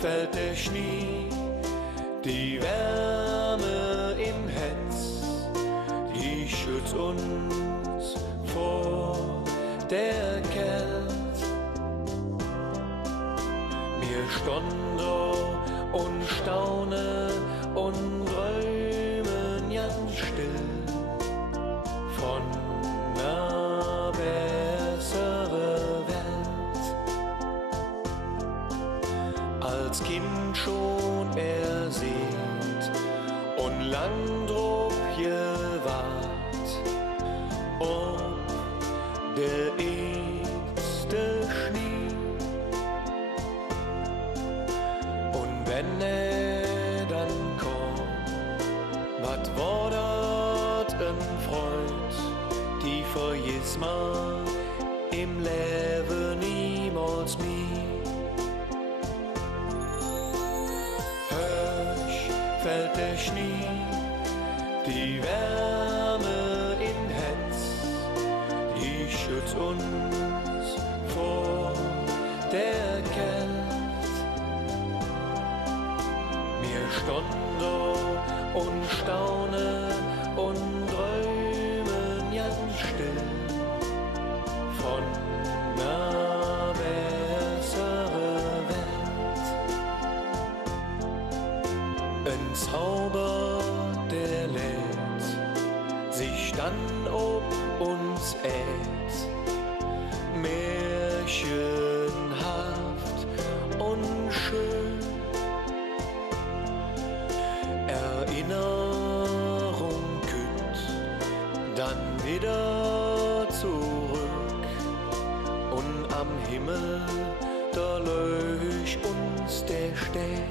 fällt der Schnee, die Wärme im Hetz, die schützt uns vor der Kälte. Wir stonden und staunen und träumen ganz still von einer besseren Welt. Als Kind schon ersehnt und lang drauf gewahrt, ob der erste Schnee. Und wenn er dann kommt, wat war dat ein Freud, die vergiss man im Leben niemals mehr. Fällt der Schnee, die Wärme im Hetz, die schützt uns vor der Kälte. Wir stonden und staunen und träumen ganz still von einer besseren Welt. Ein Zauber, der lädt sich dann ob uns märchenhaft und schön. Erinnerung kütt dann wieder zurück und am Himmel, da leucht uns der Stern.